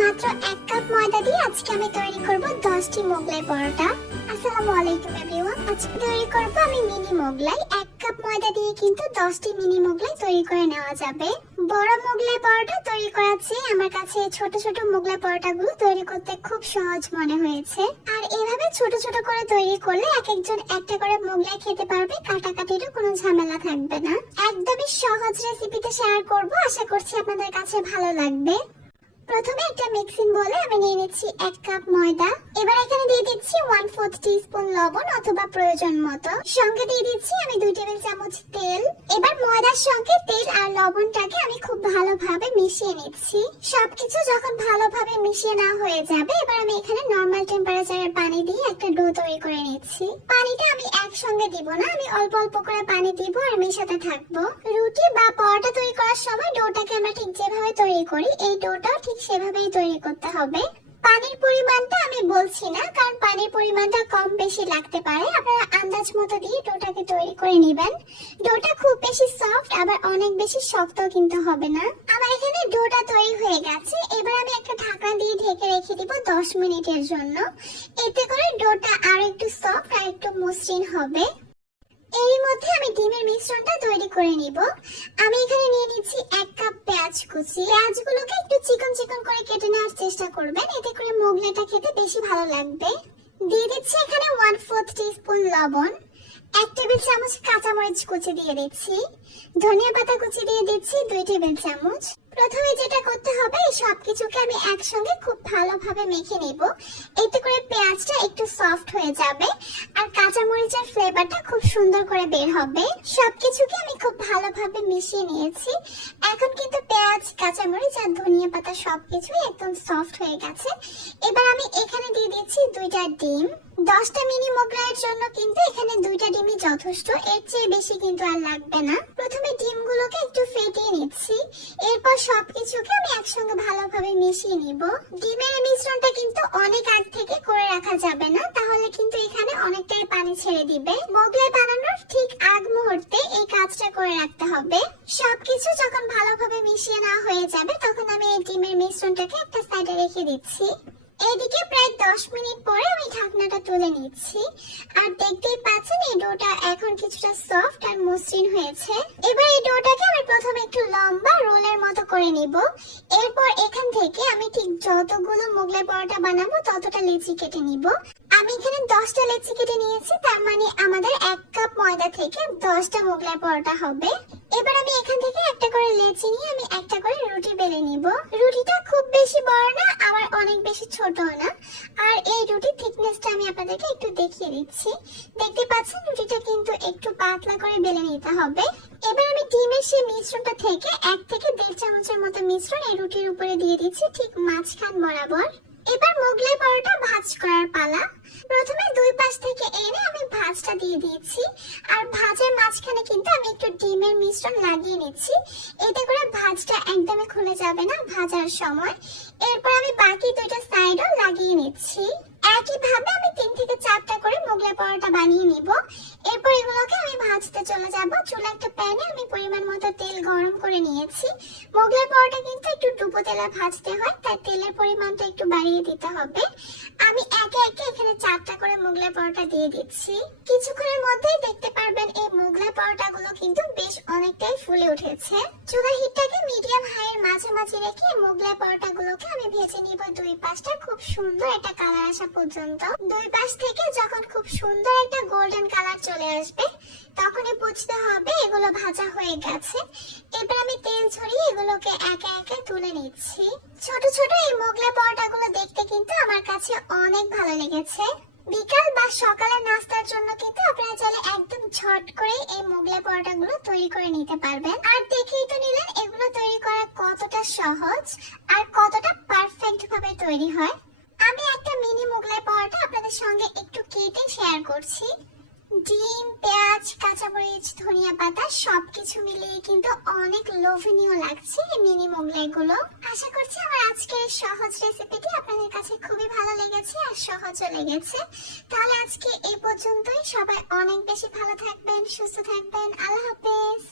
মাত্র এক কাপ ময়দা দিয়ে আজকে আমি তৈরি করব দশটি মোগলাই পরোটা। আসসালামু আলাইকুম এভরিওয়ান আজকে তৈরি করব আমি মিনি মোগলাই। এক কাপ ময়দা দিয়ে কিন্তু দশটি মিনি মোগলাই তৈরি করে নেওয়া যাবে। বড় মোগলাই পরোটা তৈরি করার আমার কাছে ছোট ছোট মোগলাই পরোটাগুলো তৈরি করতে খুব সহজ মনে হয়েছে। আর এভাবে ছোট ছোট করে তৈরি করলে এক একজন একটা করে মোগলাই খেতে পারবে। কাটাকাটিরও কোনো ঝামেলা থাকবে না। একদমই সহজ রেসিপিতে শেয়ার করব। আশা করছি আপনাদের কাছে ভালো লাগবে। প্রথমে একটা মিক্সিং বলে আমি নিয়ে নিচ্ছি এক কাপ ময়দা। এবার এখানে দিয়ে দিচ্ছি ওয়ান ফোর্থ টিস্পুন লবণ অথবা প্রয়োজন মতো। সঙ্গে দিয়ে দিচ্ছি আমি দুই টেবিল চামচ তেল। এবার ময়দার সঙ্গে তেল আর লবণটাকে আমি খুব ভালোভাবে মিশিয়ে নিচ্ছি। সবকিছু যখন ভালোভাবে মিশিয়ে না হয়ে যাবে, এবার আমি এখানে নর্মাল টেম্পারেচারের পানি দিয়ে একটা ডো তৈরি করে নিচ্ছি। পানিটা আমি একসঙ্গে দিব না, আমি অল্প অল্প করে পানি দিব আর মেশাতে থাকব। রুটি বা পরোটা তৈরি করার সময় ডোটাকে আমরা ঠিক যেভাবে তৈরি করি, এই ডোটাও ঠিক সেভাবেই তৈরি করতে হবে। পানির পরিমাণটা আমি বলছি না, কারণ পানির পরিমাণটা কম বেশি লাগতে পারে। আপনারা আন্দাজ মতো দিয়ে ডোটাকে তৈরি করে নেবেন। ডোটা খুব বেশি সফট, আবার অনেক বেশি শক্ত কিন্তু হবে না। আমার এখানে ডোটা তৈরি হয়ে গেছে। এবার আমি একটা ঢাকনা দিয়ে ঢেকে রেখে দিব দশ মিনিটের জন্য। এতে করে ডোটা আর একটু সফট আর একটু মসৃণ হবে। এর মধ্যে আমি ডিমের মিশ্রণটা করে নিব। আমি এখানে নিয়ে নিচ্ছি এক কাপ পেঁয়াজ কুচি। পেঁয়াজগুলোকে একটু চিকন চিকন করে কেটে নেওয়ার চেষ্টা করবেন। এতে করে মোগলাটা খেতে বেশি ভালো লাগবে। দিয়ে দিচ্ছি এখানে ওয়ান ফোর্থ টিস্পুন লবণ। এক টেবিল চামচ কাঁচামরিচ কুচি দিয়ে দিচ্ছি। ধনিয়া পাতা কুচি দিয়ে দিচ্ছি দুই টেবিল চামচ। প্রথমে যেটা করতে হবে সবকিছুকে আমি একসঙ্গে খুব ভালোভাবে মেখে নেব। এতে করে পেঁয়াজটা একটু সফট হয়ে যাবে আর কাঁচামরিচের ফ্লেভারটা খুব সুন্দর করে বের হবে। সবকিছুকে আমি খুব ভালোভাবে মিশিয়ে নিয়েছি। এখন কিন্তু পেঁয়াজ, কাঁচামরিচ আর ধনিয়া পাতা সবকিছুই একদম সফট হয়ে গেছে। এবার আমি এখানে দিয়ে দিচ্ছি দুইটা ডিম। দশটা মিনি মোগলাইয়ের জন্য কিন্তু এখানে দুইটা ডিমই যথেষ্ট, এর চেয়ে বেশি কিন্তু আর লাগবে না। প্রথমে ডিমগুলোকে একটু এরপর সবকিছুকে আমি একসঙ্গে ভালোভাবে মিশিয়ে নিব। ডিমের মিশ্রণটা কিন্তু অনেক আগ থেকে করে রাখা যাবে না, তাহলে কিন্তু এখানে অনেকটাই পানি ছেড়ে দিবে। মোগলাই বানানোর ঠিক আগ মুহূর্তে এই কাজটা করে রাখতে হবে। সবকিছু যখন ভালোভাবে মিশিয়ে নেওয়া হয়ে যাবে, তখন আমি এই ডিমের মিশ্রণটাকে একটা সাইডে রেখে দিচ্ছি। এদিকে প্রায় দশ মিনিট পরে আমি ঢাকনাটা তুলে নিচ্ছি। আর দেখতেই পাচ্ছেন, এই ডোটা এখন কিছুটা সফট আর মসৃণ হয়েছে। এবার এই ডোটাকে প্রথমে একটু লম্বা রোলের মতো করে নিব। এরপর এখান থেকে আমি ঠিক যতগুলো মোগলাই পরোটা বানাবো, ততটা লেচি কেটে নিব। আমি এখানে দশটা লেচি কেটে নিয়েছি, তার মানে আমাদের এক কাপ ময়দা থেকে দশটা মোগলাই পরোটা হবে। এবার আমি এখান থেকে একটা করে লেচি নিয়ে আমি একটা করে রুটি বেলে নিব। রুটিটা খুব বেশি বড় না, আবার অনেক বেশি ছোট না। আর এই রুটির থিকনেসটা আমি আপনাদেরকে একটু দেখিয়ে দিচ্ছি। দেখতে পাচ্ছেন, রুটিটা কিন্তু একটু পাতলা করে বেলে নিতে হবে। এবার আমি ডিমের সেই মিশ্রণটা থেকে এক থেকে দেড় চামচের মতো মিশ্রণ এই রুটির উপরে দিয়ে দিচ্ছি, ঠিক মাঝখান বরাবর। এবার মোগলাই পরোটা ভাজ করার পালা। প্রথমে দুই পাশ থেকে এনে আমি ভাজটা দিয়ে দিয়েছি, আর ভাজের মাঝখানে কিন্তু আমি একটু ডিমের মিশ্রণ লাগিয়ে নিচ্ছি। এতে করে ভাজটা একদমই খুলে যাবে না ভাজার সময়। এরপর আমি বাকি দুইটা সাইডও লাগিয়ে নিচ্ছি। একইভাবে আমি তিন থেকে চারটা করে মোগলাই পরোটা বানিয়ে নিব এরপর এগুলোকে আমি ভাজতে চলে যাব। চুলা একটা প্যানে আমি পরিমাণ মতো তেল গরম করে নিয়েছি। মোগলাই পরোটা কিন্তু একটু ডুবো তেলে ভাজতে হয়, তাই তেলের পরিমাণটা একটু বাড়িয়ে দিতে হবে। আমি একে একে এখানে চারটা করে মোগলাই পরোটা দিয়ে দিচ্ছি। কিছুক্ষণের মধ্যেই দেখতে পারবেন এই মোগলাই পরোটাগুলো কিন্তু বেশ অনেকটাই ফুলে উঠেছে। চুলার হিটটাকে মিডিয়াম হাইয়ের মাঝামাঝি রেখে এই মোগলাই পরোটাগুলোকে আমি ভেজে নিব দুই পাশটা খুব সুন্দর একটা কালার আসা পর্যন্ত। দুই পাশ থেকে যখন খুব সুন্দর একটা গোল্ডেন কালার চলে আসবে, তখনই বুঝতে হবে এগুলো ভাজা হয়ে গেছে। এবার আমি তেল ছড়িয়ে এগুলোকে একে একে তুলে নিচ্ছি। ছোট ছোট এই মোগলাই পরোটাগুলো দেখতে কিন্তু আমার কাছে অনেক ভালো লেগেছে। বিকাল বা সকালের নাস্তার জন্য কিন্তু আপনারা চাইলে একদম ঝট করে এই মোগলাই পরোটাগুলো তৈরি করে নিতে পারবেন। আর দেখেই তো নিলেন, এগুলো তৈরি করা কতটা সহজ আর কতটা পারফেক্ট ভাবে তৈরি হয়। আমি একটা মিনি মোগলাই পরোটা আপনাদের সঙ্গে একটু কেটে শেয়ার করছি। ডিম, পেঁয়াজ, কাঁচামরিচ, ধনিয়া পাতা, সবকিছু মিলিয়ে কিন্তু অনেক লোভনীয় লাগছে এই মিনি মোগলাই গুলো আশা করছি আমার আজকে সহজ রেসিপিটি আপনাদের কাছে খুবই ভালো লেগেছে আর সহজও লেগেছে। তাহলে আজকে এই পর্যন্তই। সবাই অনেক বেশি ভালো থাকবেন, সুস্থ থাকবেন। আল্লাহ হাফেজ।